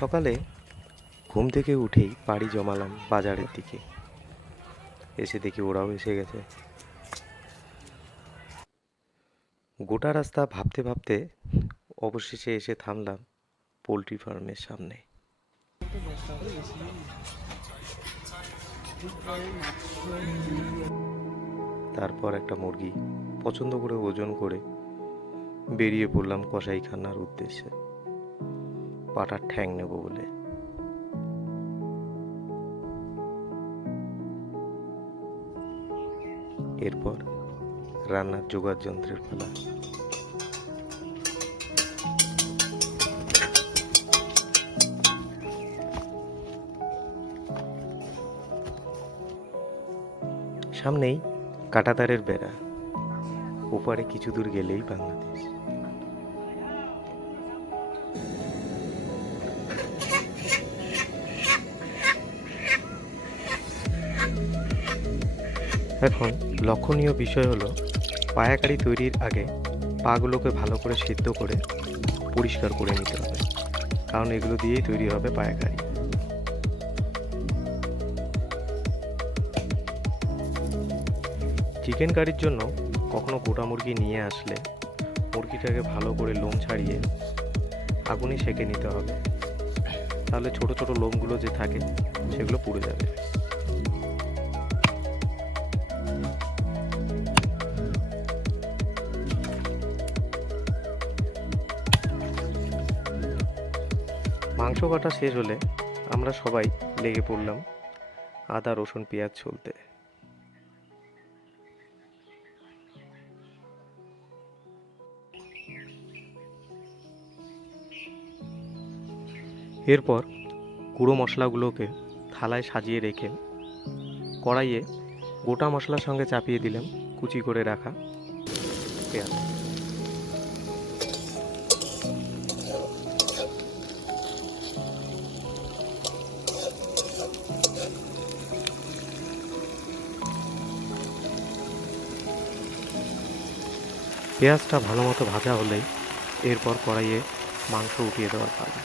সকালে ঘুম থেকে উঠেই পাড়ি জমালাম বাজারের দিকে। এসে দেখি ওরাও এসে গেছে। গোটা রাস্তা ভাবতে ভাবতে অবশেষে এসে থামলাম পোলট্রি ফার্মের সামনে। তারপর একটা মুরগি পছন্দ করে ওজন করে বেরিয়ে পড়লাম কসাইখানার উদ্দেশ্যে, পাটার ঠ্যাং নেব বলে। এরপর রান্নার জোগাড় যন্ত্রের পালা। সামনেই কাঁটাতারের বেড়া, ওপারে কিছু দূর গেলেই বাংলাদেশ। এখন লক্ষণীয় বিষয় হলো পায়াকারি তৈরির আগে পাগুলোকে ভালো করে সিদ্ধ করে পরিষ্কার করে নিতে হবে, কারণ এগুলো দিয়েই তৈরি হবে পায়াকারি। চিকেন কারির জন্য কখনো গোটা মুরগি নিয়ে আসলে মুরগিটাকে ভালো করে লোম ছাড়িয়ে আগুনে সেঁকে নিতে হবে, তাহলে ছোট ছোট লোমগুলো যে থাকে সেগুলো পুড়ে যাবে। মাংস কাটা শেষ হলে আমরা সবাই লেগে পড়লাম আদা রসুন পেঁয়াজ ছুলতে। এরপর গুঁড়ো মশলাগুলোকে থালায় সাজিয়ে রেখে কড়াইয়ে গোটা মশলার সঙ্গে চাপিয়ে দিলাম কুচি করে রাখা পেঁয়াজ। পেঁয়াজটা ভালো মতো ভাজা হলেই এরপর কড়াইয়ে মাংস উঠিয়ে দেওয়ার পালা।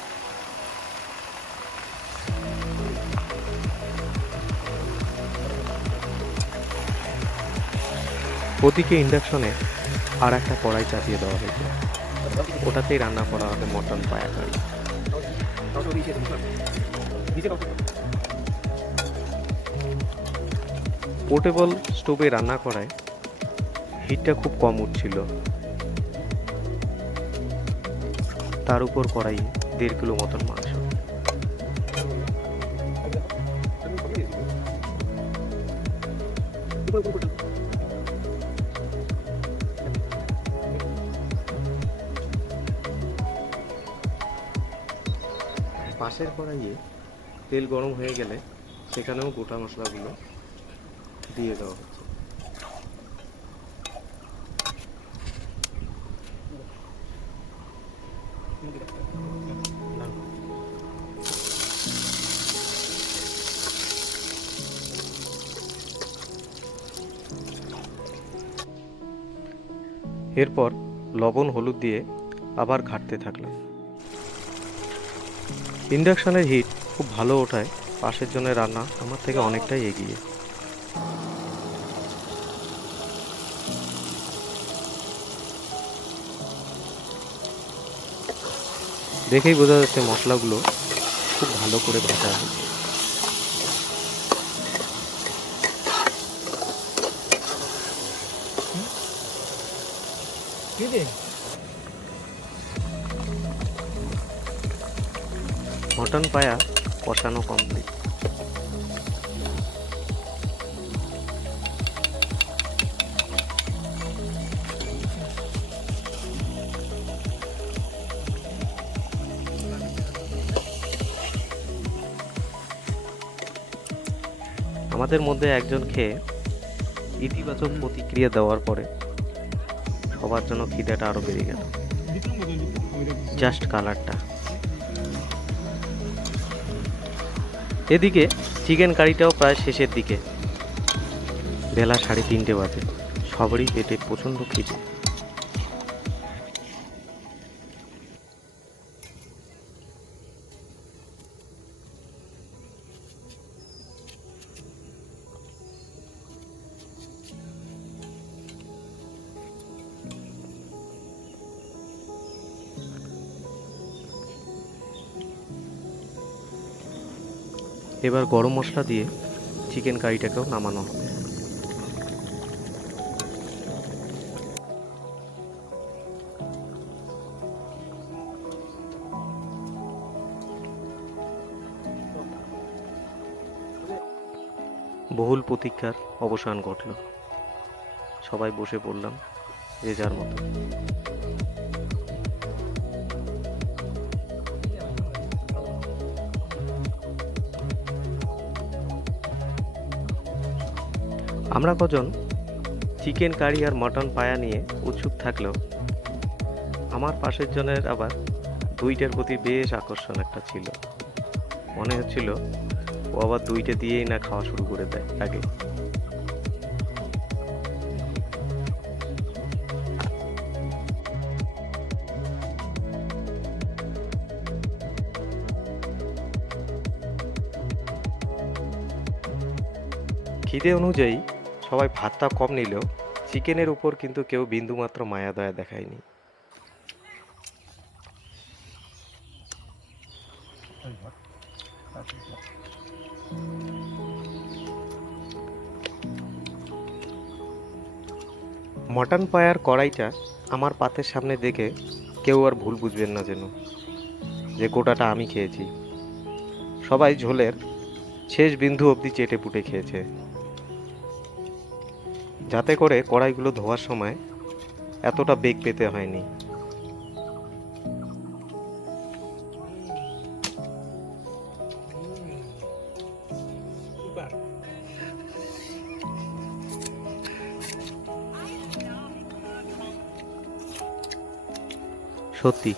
ওদিকে ইন্ডাকশনে আর একটা কড়াই চাপিয়ে দেওয়া হয়েছে, ওটাতেই রান্না করা হবে মটন পায়া কারি। পোর্টেবল স্টোভে রান্না করায় হিটটা খুব কম উঠছিল, তার উপর কড়াইয়ে 1.5 কিলো মতন মাংস। পাশের কড়াইয়ে তেল গরম হয়ে গেলে সেখানেও গোটা মশলাগুলো দিয়ে দেওয়া হচ্ছে। এরপর লবণ হলুদ দিয়ে আবার ঘাঁটতে থাকলাম। ইন্ডাকশনের হিট খুব ভালো ওঠায় পাশের জনের রান্না আমার থেকে অনেকটাই এগিয়ে। দেখেই বোঝা যাচ্ছে মশলাগুলো খুব ভালো করে ভাজা হয়েছে। মটন পায়া কষানো কমপ্লিট। আমাদের মধ্যে একজন খেয়ে ইতিবাচক প্রতিক্রিয়া দেওয়ার পরে সবার জন্য খিদেটা আরো বেড়ে গেল। জাস্ট কালারটা। এদিকে চিকেন কারিটাও প্রায় শেষের দিকে, বেলা 3:30 বাজে। সবারই পেটে প্রচণ্ড খিদে। এবার গরম মশলা দিয়ে চিকেন কারিটাকেও নামানো হবে। বহুল প্রতীক্ষার অবসান ঘটল। সবাই বসে পড়লাম যে যার মতো। আমরা কজন চিকেন কারি আর মটন পায়া নিয়ে উৎসুক থাকলেও আমার পাশের জনের আবার দুইটার প্রতি বেশ আকর্ষণ একটা ছিল। মনে হচ্ছিল ও আবার দুইটা দিয়েই না খাওয়া শুরু করে দেয় আগে। খিদে অনুযায়ী সবাই ভাতটা কম নিলেও চিকেনের উপর কিন্তু কেউ বিন্দুমাত্র মায়া দয়া দেখায়নি। মটন পায়ার কড়াইটা আমার পাতের সামনে দেখে কেউ আর ভুল বুঝবেন না যেন যে গোটাটা আমি খেয়েছি। সবাই ঝোলের শেষ বিন্দু অবধি চেটে পুটে খেয়েছে, যাতে করে কড়াইগুলো ধোয়ার সময় এতটা বেগ পেতে হয়নি। সত্যি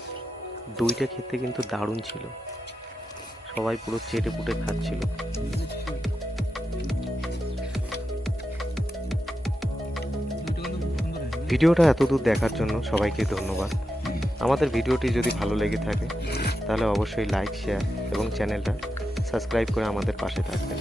দুইটা খেতে কিন্তু দারুণ ছিল। সবাই পুরো চেটে পুটে খাচ্ছিল। ভিডিওটা এতদূর দেখার জন্য সবাইকে ধন্যবাদ। আমাদের ভিডিওটি যদি ভালো লেগে থাকে তাহলে অবশ্যই লাইক, শেয়ার এবং চ্যানেলটা সাবস্ক্রাইব করে আমাদের পাশে থাকবেন।